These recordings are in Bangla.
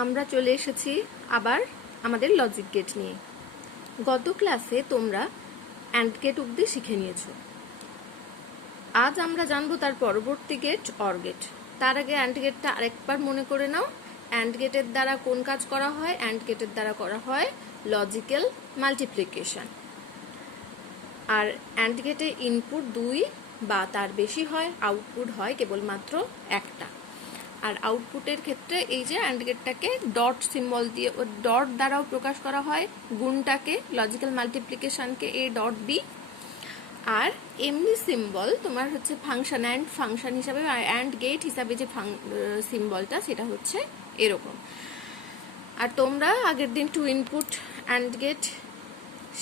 আমরা চলে এসেছি আবার আমাদের লজিক গেট নিয়ে। গত ক্লাসে তোমরা অ্যান্ড গেট অবধি শিখে নিয়েছো। আজ আমরা জানবো তার পরবর্তী গেট অর গেট। তার আগে অ্যান্ড গেটটা আরেকবার মনে করে নাও। অ্যান্ড গেটের দ্বারা কোন কাজ করা হয়? অ্যান্ড গেটের দ্বারা করা হয় লজিক্যাল মাল্টিপ্লিকেশন। আর অ্যান্ড গেটে ইনপুট 2 বা তার বেশি হয়, আউটপুট হয় কেবলমাত্র একটা। আর আউটপুটের ক্ষেত্রে এই যে অ্যান্ড গেটটাকে ডট সিম্বল দিয়ে, ডট দ্বারাও প্রকাশ করা হয় গুণটাকে, লজিক্যাল মাল্টিপ্লিকেশনকে এ ডট বি। আর এমনি সিম্বল তোমার হচ্ছে ফাংশন অ্যান্ড ফাংশন হিসাবে, অ্যান্ড গেট হিসাবে যে সিম্বলটা সেটা হচ্ছে এরকম। আর তোমরা আগের দিন টু ইনপুট অ্যান্ড গেট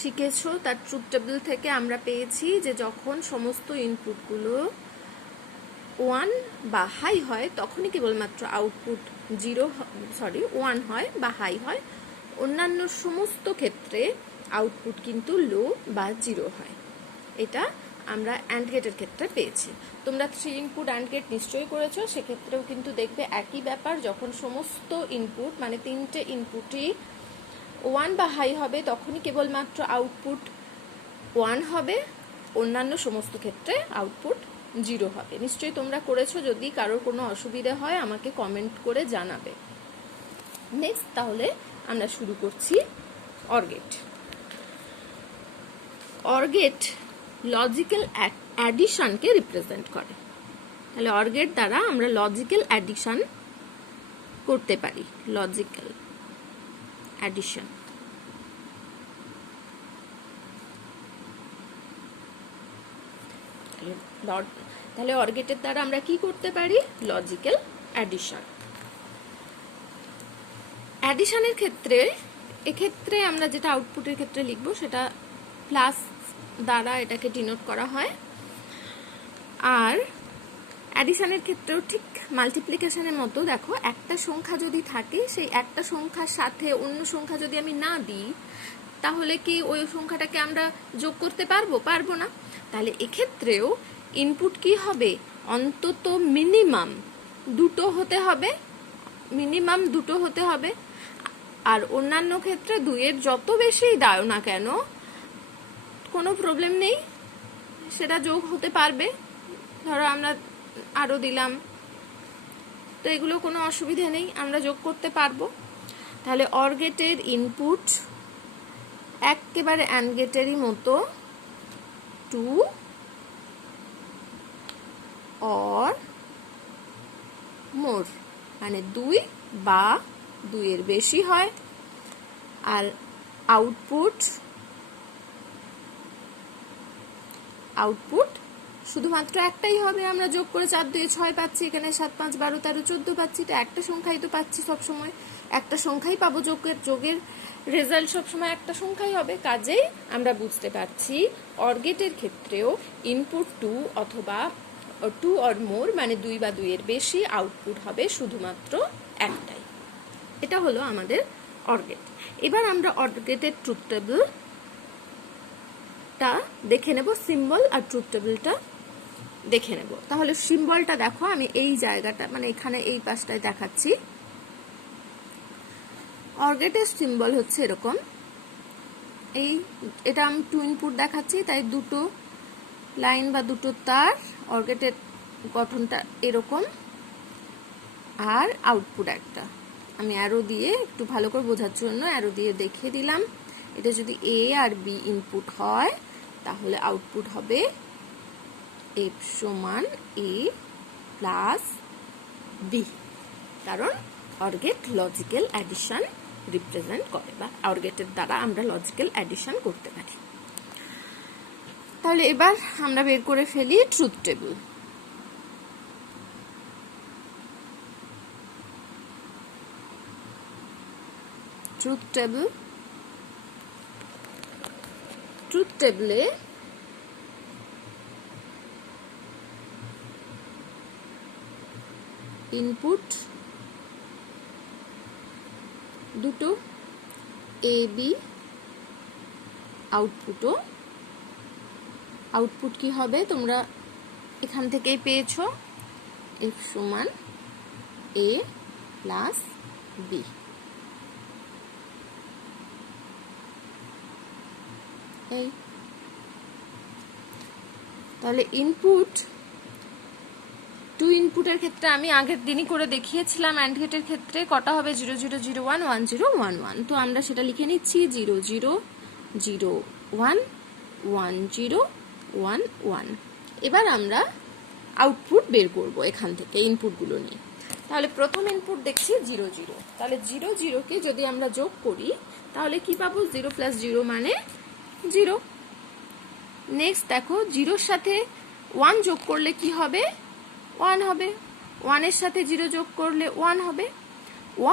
শিখেছো। তার ট্রুথ টেবিল থেকে আমরা পেয়েছি যে যখন সমস্ত ইনপুটগুলো 1 বা হাই হয় তখনই কেবলমাত্র আউটপুট 1 হয় বা হাই হয়। অন্যান্য সমস্ত ক্ষেত্রে আউটপুট কিন্তু লো বা 0 হয়। এটা আমরা অ্যান্ড গেটের ক্ষেত্রে পেয়েছি। তোমরা 3 ইনপুট অ্যান্ড গেট নিশ্চয়ই করেছো, সেক্ষেত্রেও কিন্তু দেখবে একই ব্যাপার। যখন সমস্ত ইনপুট মানে 3টে ইনপুটই 1 বা হাই হবে তখনই কেবলমাত্র আউটপুট 1 হবে, অন্যান্য সমস্ত ক্ষেত্রে আউটপুট 0 হবে। নিশ্চয়ই তোমরা করেছো। যদি কারোর কোনো অসুবিধা হয় আমাকে কমেন্ট করে জানাবে। নেক্সট তাহলে আমরা শুরু করছি or gate. Or gate logical অ্যাডিশনকে রিপ্রেজেন্ট করে। তাহলে অর গেট দ্বারা আমরা লজিক্যাল অ্যাডিশন করতে পারি। লজিক্যাল অ্যাডিশন তাহলে অর গেটের দ্বারা আমরা কি করতে পারি? Logical addition. অ্যাডিশনের ক্ষেত্রে এক্ষেত্রে আমরা যেটা আউটপুটের ক্ষেত্রে লিখব সেটা প্লাস দ্বারা এটাকে ডিনোট করা হয়। আর অ্যাডিশনের ক্ষেত্রেও ঠিক মাল্টিপ্লিকেশনের মতো দেখো, একটা সংখ্যা যদি থাকে সেই একটা সংখ্যার সাথে অন্য সংখ্যা যদি আমি না দিই তাহলে কি ওই সংখ্যাটাকে আমরা যোগ করতে পারবো না। তাহলে এক্ষেত্রেও ইনপুট কি হবে? অন্তত মিনিমাম দুটো হতে হবে। আর অন্যান্য ক্ষেত্রে 2-এর যত বেশি দাও না কেন কোনো প্রবলেম নেই, সেটা যোগ হতে পারবে। ধরো আমরা আরো দিলাম, তো এগুলো কোনো অসুবিধা নেই, আমরা যোগ করতে পারবো। তাহলে অর গেটের ইনপুট একেবারে অ্যান্ড গেটেরই মতো 2 অর মোর, মানে 2 বা 2-এর বেশি হয়। আর আউটপুট শুধুমাত্র একটাই হবে। আমরা যোগ করে 4 2 6 পাচ্ছি, এখানে 7 5 12 13 14 পাচ্ছি, তো একটা সংখ্যাই তো পাচ্ছি সবসময়, একটা সংখ্যাই পাবো। যোগের রেজাল্ট সবসময় একটা সংখ্যাই হবে। কাজেই আমরা বুঝতে পারছি অর গেটের ক্ষেত্রেও ইনপুট 2 অথবা 2 অর মোর মানে 2 বা 2-এর বেশি, আউটপুট হবে শুধুমাত্র একটাই। এটা হলো আমাদের অর গেট। এবার আমরা অর গেটের ট্রুথ টেবিল দেখে নেব, সিম্বল আর ট্রুথ টেবিলটা দেখে নেব। তাহলে সিম্বলটা দেখো, আমি এই জায়গাটা মানে এখানে এই পাশটায় দেখাচ্ছি। অর গেটের সিম্বল হচ্ছে এরকম। এটা আমি 2 ইনপুট দেখাচ্ছি, তাই দুটো লাইন বা দুটো তার। অর গেটের গঠনটা এরকম, আর আউটপুট একটা। আমি অ্যারো দিয়ে একটু ভালো করে বোঝার জন্য অ্যারো দিয়ে দেখিয়ে দিলাম। এটা যদি এ আর বি ইনপুট হয় তাহলে আউটপুট হবে এফ সমান এ প্লাস বি, কারণ OR gate logical addition represent করে, বা অর গেটের দ্বারা আমরা লজিক্যাল অ্যাডিশন করতে পারি। তাহলে এবার আমরা বের করে ফেলি ট্রুথ টেবিল। ট্রুথ টেবিলে ইনপুট দুটো এ বি, আউটপুট কি হবে তোমরা এখান থেকেই পেয়েছো, এফ সমান এ প্লাস বি। এই তাহলে ইনপুট টু ইনপুটের ক্ষেত্রে আমি আগের দিনই করে দেখিয়েছিলাম অ্যান্ড গেটের ক্ষেত্রে কটা হবে 0 0 0 1 1 0 1 1। তো আমরা সেটা লিখে নিচ্ছি 0 0 0 1 1 0 1 1। এবার আমরা আউটপুট বের করব এখান থেকে ইনপুটগুলো নিয়ে। তাহলে প্রথম ইনপুট দেখছি 0 0। তাহলে 0 0 কে যদি আমরা যোগ করি তাহলে কি পাবো 0 + 0 মানে 0। নেক্সট দেখো 0 সাথে 1 যোগ করলে কি হবে 1 হবে। 1 এর সাথে 0 যোগ করলে 1 হবে।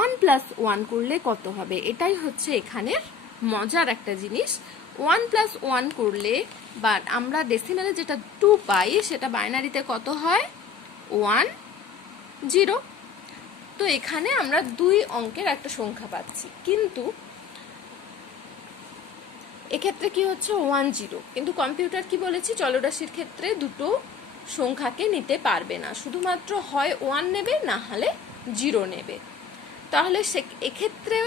1 + 1 করলে কত হবে, এটাই হচ্ছে এখানের মজার একটা জিনিস। 1 + 1 করলে বা আমরা ডেসিমালে যেটা 2 পাই সেটা বাইনারিতে কত হয় 1 0। তো এখানে আমরা 2 অঙ্কের একটা সংখ্যা পাচ্ছি, কিন্তু এক্ষেত্রে কি হচ্ছে 1 0। কিন্তু কম্পিউটার কি বলেছি চলরাশির ক্ষেত্রে দুটো সংখ্যাকে নিতে পারবে না, শুধুমাত্র হয় 1 নেবে না হলে 0 নেবে। তাহলে এক্ষেত্রে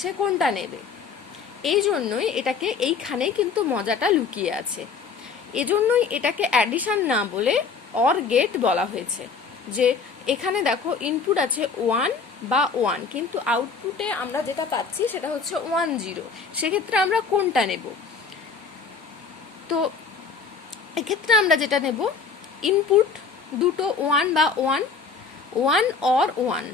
সে কোনটা নেবে? এই জন্যই এটাকে এইখানেই কিন্তু মজাটা লুকিয়ে আছে। এজন্যই এটাকে অ্যাডিশন না বলে অর গেট বলা হয়েছে। যে এখানে দেখো ইনপুট আছে 1 বা 1, কিন্তু আউটপুটে আমরা যেটা পাচ্ছি সেটা হচ্ছে 1 0। সেক্ষেত্রে আমরা কোনটা নেব? তো এক্ষেত্রে আমরা যেটা নেব ইনপুট দুটো 1 বা 1 1 অর 1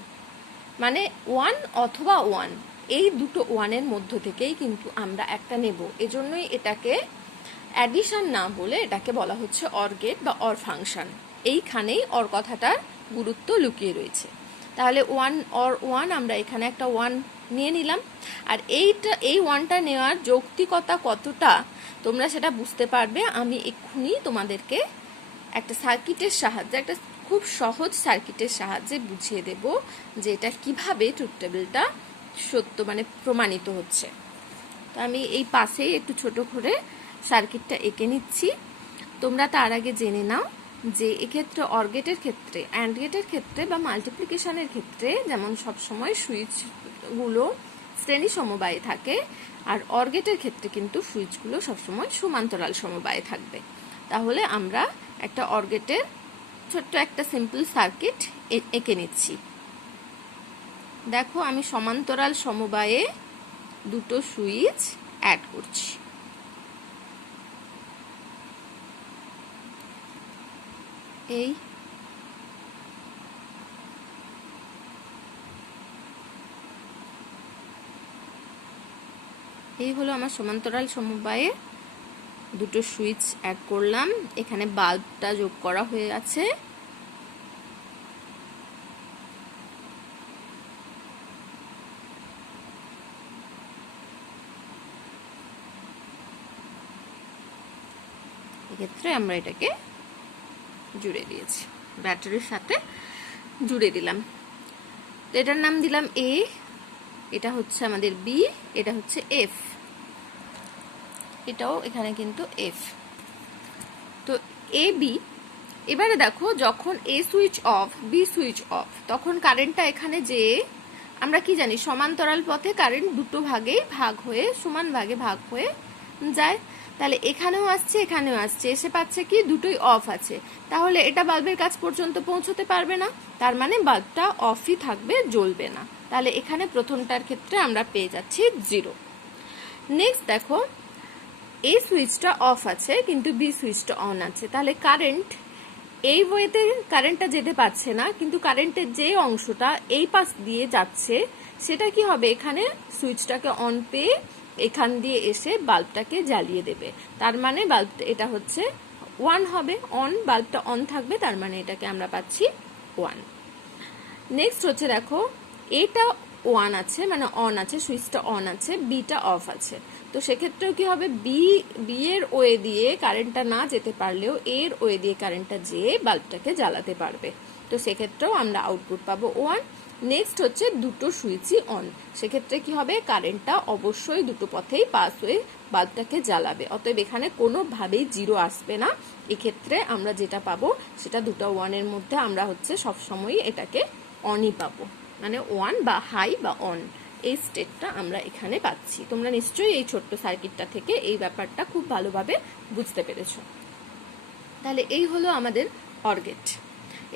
মানে 1 অথবা 1, এই দুটো 1 এর মধ্য থেকেই কিন্তু আমরা একটা নেব। এজন্যই এটাকে অ্যাডিশন না বলে এটাকে বলা হচ্ছে অর গেট বা অর ফাংশন। এইখানেই অর কথাটার গুরুত্ব লুকিয়ে রয়েছে। তাহলে 1 অর 1 আমরা এখানে একটা 1 নিয়ে নিলাম। আর এই 1টা নেওয়ার যৌক্তিকতা কতটা তোমরা সেটা বুঝতে পারবে আমি এক্ষুনি তোমাদেরকে একটা সার্কিটের সাহায্যে, একটা খুব সহজ সার্কিটের সাহায্যে বুঝিয়ে দেব যে এটা কিভাবে ট্রুথ টেবিলটা সত্য মানে প্রমাণিত হচ্ছে। তো আমি এই পাশেই একটু ছোট করে সার্কিটটা এঁকে নিচ্ছি। তোমরা তার আগে জেনে নাও যে এক্ষেত্রে অর গেটের ক্ষেত্রে, অ্যান্ড গেটের ক্ষেত্রে বা মাল্টিপ্লিকেশনের ক্ষেত্রে যেমন সবসময় সুইচগুলো শ্রেণী সমবায়ে থাকে, আর অর গেটের ক্ষেত্রে কিন্তু সুইচগুলো সবসময় সমান্তরাল সমবায়ে থাকবে। তাহলে আমরা একটা অর গেটের ছোট্ট একটা সিম্পল সার্কিট এঁকে নিচ্ছি। দেখো আমি সমান্তরাল সমবায়ে দুটো সুইচ অ্যাড করছি। এই হলো আমার সমান্তরাল সমবায়ে দুটো সুইচ অ্যাড করলাম। এখানে বাল্বটা যোগ করা হয়ে আছে। এক্ষেত্রে আমরা এটাকে জুড়ে দিয়েছি, ব্যাটারির সাথে জুড়ে দিলাম। তো এটার নাম দিলাম এ, এটা হচ্ছে আমাদের বি, এটা হচ্ছে এফ, এটাও এখানে কিন্তু এফ। তো এ বি। এবারে দেখো যখন A switch off B switch off তখন কারেন্টটা এখানে যে আমরা কি জানি সমান্তরাল পথে কারেন্ট দুটো ভাগে ভাগ হয়ে সমান ভাগে ভাগ হয়ে যায়। তাহলে এখানেও আসছে এখানেও আসছে, এসে পাচ্ছে কি দুটোই অফ আছে। তাহলে এটা বাল্বের কাছ পর্যন্ত পৌঁছতে পারবে না, তার মানে বাল্বটা অফই থাকবে, জ্বলবে না। তাহলে এখানে প্রথমটার ক্ষেত্রে আমরা পেয়ে যাচ্ছি 0। নেক্সট দেখো এই সুইচটা অফ আছে কিন্তু বি সুইচটা অন আছে। তাহলে কারেন্ট এই ওয়েতে কারেন্টটা যেতে পারছে না, কিন্তু কারেন্টের যে অংশটা এই পাশ দিয়ে যাচ্ছে সেটা কি হবে এখানে সুইচটাকে অন পেয়ে এখান দিয়ে এসে বাল্বটাকে জ্বালিয়ে দেবে। তার মানে বাল্বটা এটা হচ্ছে 1 হবে, অন, বাল্বটা অন থাকবে, তার মানে এটাকে আমরা পাচ্ছি 1। নেক্সট হচ্ছে দেখো এটা 1 আছে মানে অন আছে, সুইচটা অন আছে, বিটা অফ আছে। তো সেক্ষেত্রেও কি হবে বি এর ওয়ে দিয়ে কারেন্টটা না যেতে পারলেও এর ওয়ে দিয়ে কারেন্টটা যেয়ে বাল্বটাকে জ্বালাতে পারবে। তো সেক্ষেত্রেও আমরা আউটপুট পাবো 1। নেক্সট হচ্ছে দুটো সুইচই অন, সেক্ষেত্রে কি হবে কারেন্টটা অবশ্যই দুটো পথেই পাস হয়ে বাল্বটাকে জ্বালাবে। অতএব এখানে কোনোভাবেই 0 আসবে না। এক্ষেত্রে আমরা যেটা পাবো সেটা দুটো 1 এর মধ্যে আমরা হচ্ছে সবসময়ই এটাকে অনই পাবো। মানে ওয়ান বা হাই বা অন, এই স্টেটটা আমরা এখানে পাচ্ছি। তোমরা নিশ্চয়ই এই ছোট্ট সার্কিটটা থেকে এই ব্যাপারটা খুব ভালোভাবে বুঝতে পেরেছো। তাহলে এই হলো আমাদের অর গেট।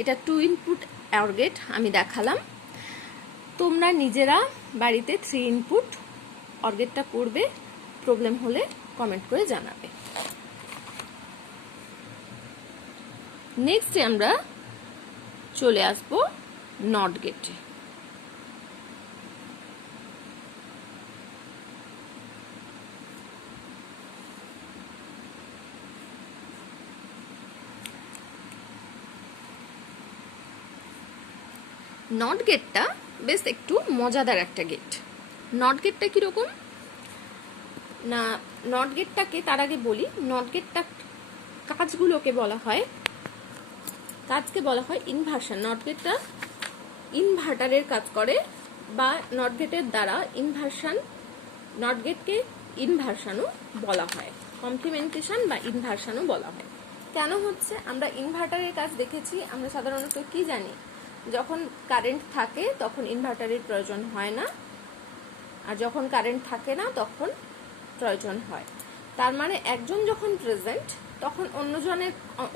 এটা 2 ইনপুট অর গেট আমি দেখালাম। তোমরা নিজেরা বাড়িতে 3 ইনপুট অর গেটটা করবে, প্রবলেম হলে কমেন্ট করে জানাবে। নেক্সটে আমরা চলে আসব নট গেটে। নট গেটটা বেশ একটু মজাদার একটা গেট। নট গেটটা কিরকম না, নট গেটটাকে তার আগে বলি, নট গেটটা কাজগুলোকে বলা হয়, কাজকে বলা হয় ইনভার্সন। নট গেটটা ইনভার্টারের কাজ করে, বা নট গেটের দ্বারা ইনভার্সন, নট গেটকে ইনভার্সনও বলা হয়, কমপ্লিমেন্টেশন বা ইনভার্সনও বলা হয়। কেন হচ্ছে, আমরা ইনভার্টারের কাজ দেখেছি। আমরা সাধারণত কি জানি, যখন কারেন্ট থাকে তখন ইনভার্টারের প্রয়োজন হয় না, আর যখন কারেন্ট থাকে না তখন প্রয়োজন হয়। তার মানে একজন যখন প্রেজেন্ট তখন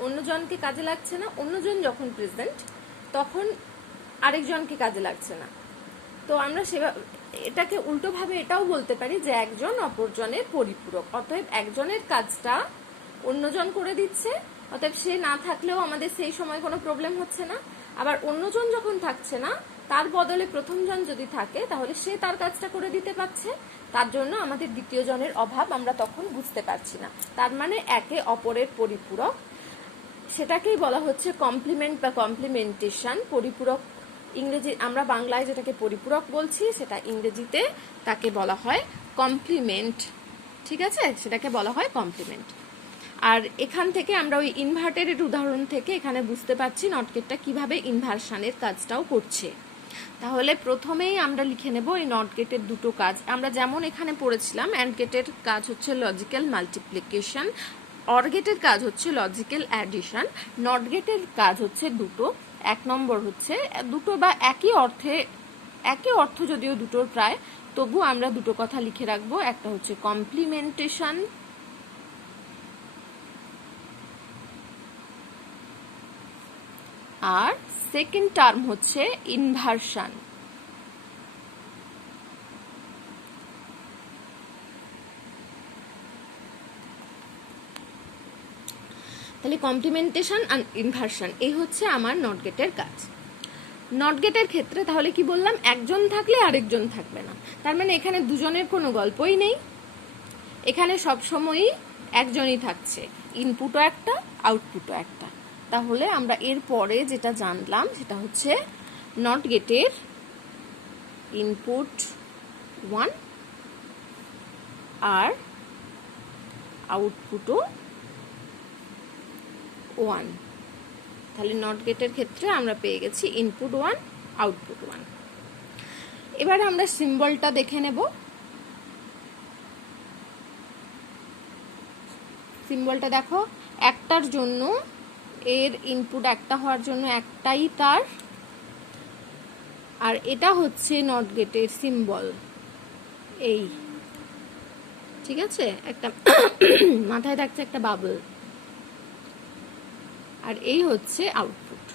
অন্যজনকে কাজে লাগছে না, অন্যজন যখন প্রেজেন্ট তখন আরেকজনকে কাজে লাগছে না। তো আমরা এটাকে উল্টোভাবে এটাও বলতে পারি যে একজন অপরজনের পরিপূরক। অতএব একজনের কাজটা অন্যজন করে দিচ্ছে, অতএব সে না থাকলেও আমাদের সেই সময় কোনো প্রবলেম হচ্ছে না। আবার অন্যজন যখন থাকছে না, তার বদলে প্রথমজন যদি থাকে তাহলে সে তার কাজটা করে দিতে পারছে, তার জন্য আমাদের দ্বিতীয় জনের অভাব আমরা তখন বুঝতে পারছি না। তার মানে একে অপরের পরিপূরক, সেটাকেই বলা হচ্ছে কমপ্লিমেন্ট বা কমপ্লিমেন্টেশন। পরিপূরক ইংরেজি, আমরা বাংলায় যেটাকে পরিপূরক বলছি সেটা ইংরেজিতে তাকে বলা হয় কমপ্লিমেন্ট। ঠিক আছে, সেটাকে বলা হয় কমপ্লিমেন্ট। আর এখান থেকে আমরা ওই ইনভার্টারের উদাহরণ থেকে এখানে বুঝতে পারছি নট গেটটা কিভাবে ইনভার্সনের কাজটাও করছে। তাহলে প্রথমেই আমরা লিখে নেব এই নট গেটের দুটো কাজ। আমরা যেমন এখানে পড়েছিলাম, অ্যান্ড গেটের কাজ হচ্ছে লজিক্যাল মাল্টিপ্লিকেশন, অর গেটের কাজ হচ্ছে লজিক্যাল অ্যাডিশন। নট গেটের কাজ হচ্ছে দুটো। এক নম্বর হচ্ছে দুটো বা একই অর্থ যদিও দুটোর প্রায়, তবু আমরা দুটো কথা লিখে রাখবো। একটা হচ্ছে কমপ্লিমেন্টেশন, আর সেকেন্ড টার্ম হচ্ছে ইনভার্সন। তাহলে কমপ্লিমেন্টেশন আর ইনভার্সন, এই হচ্ছে আমার নট গেটের কাজ। নট গেটের ক্ষেত্রে তাহলে কি বললাম, একজন থাকলে আরেকজন থাকবে না। তার মানে এখানে দুজনের কোনো গল্পই নেই, এখানে সবসময়ই একজনই থাকছে, ইনপুটও একটা আউটপুটও একটা। তাহলে আমরা এর পরে যেটা জানলাম সেটা হচ্ছে নট গেটের ইনপুট 1 আর আউটপুটও 1। তাহলে নট গেটের ক্ষেত্রে আমরা পেয়ে গেছি ইনপুট 1 আউটপুট 1। এবার আমরা সিম্বলটা দেখে নেব। সিম্বলটা দেখো, একটার জন্য, এর ইনপুট একটা হওয়ার জন্য একটাই তার, আর এটা হচ্ছে নট গেটের সিম্বল, এই। ঠিক আছে, একটা মাথায় থাকছে একটা বাবল, আর এই হচ্ছে আউটপুট।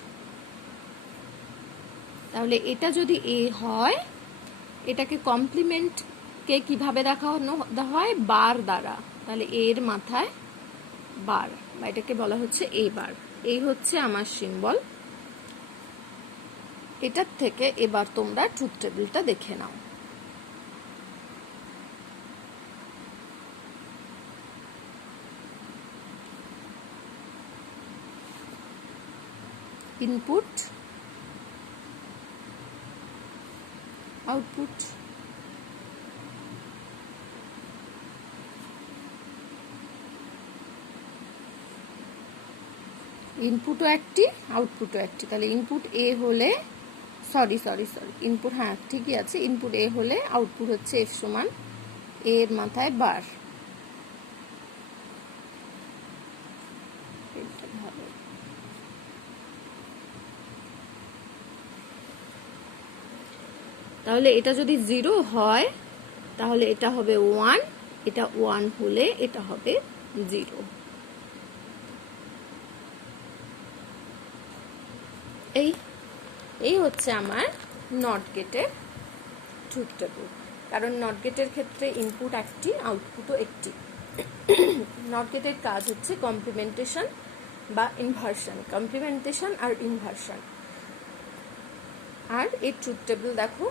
তাহলে এটা যদি এ হয়, এটাকে কমপ্লিমেন্ট কে কিভাবে দেখানো হয়, বার দ্বারা। তাহলে এর মাথায় বার, বা এটাকে বলা হচ্ছে এ বার। এই হচ্ছে আমার সিম্বল। এটার থেকে এবার তোমরা ট্রুথ টেবিলটা দেখে নাও। ইনপুট আউটপুট, ইনপুটও একটি আউটপুটও একটি। তাহলে ইনপুট এ হলে, সরি ইনপুট, হ্যাঁ ঠিকই আছে, ইনপুট এ হলে আউটপুট হচ্ছে এফ সমান এর মাথায় বার। তাহলে এটা যদি 0 হয় তাহলে এটা হবে 1, এটা 1 হলে এটা হবে 0। এই হচ্ছে আমার নট গেটের ট্রুথ টেবিল। কারণ নট গেটের ক্ষেত্রে ইনপুট একটি, আউটপুটও একটি। নট গেটের কাজ হচ্ছে কমপ্লিমেন্টেশন বা ইনভার্সন, কমপ্লিমেন্টেশন আর ইনভার্সন। আর এই ট্রুথ টেবিল দেখো,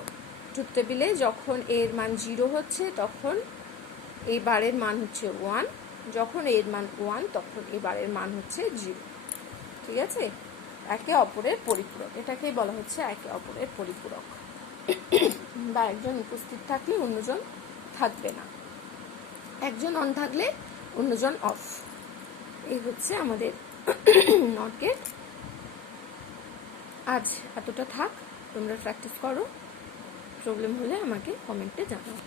ট্রুথ টেবিলে যখন এর মান 0 হচ্ছে তখন এই বারের মান হচ্ছে 1, যখন এর মান 1 তখন এই বারের মান হচ্ছে 0। ঠিক আছে, একে অপরের পরিপূরক, এটাকেই বলা হচ্ছে একে অপরের পরিপূরক। বা একজন উপস্থিত থাকলে অন্যজন থাকবে না, একজন অন থাকলে অন্যজন অফ। এই হচ্ছে আমাদের নট গেট। আজ এতটা থাক, তোমরা প্র্যাকটিস করো, প্রবলেম হলে আমাকে কমেন্টে জানাও।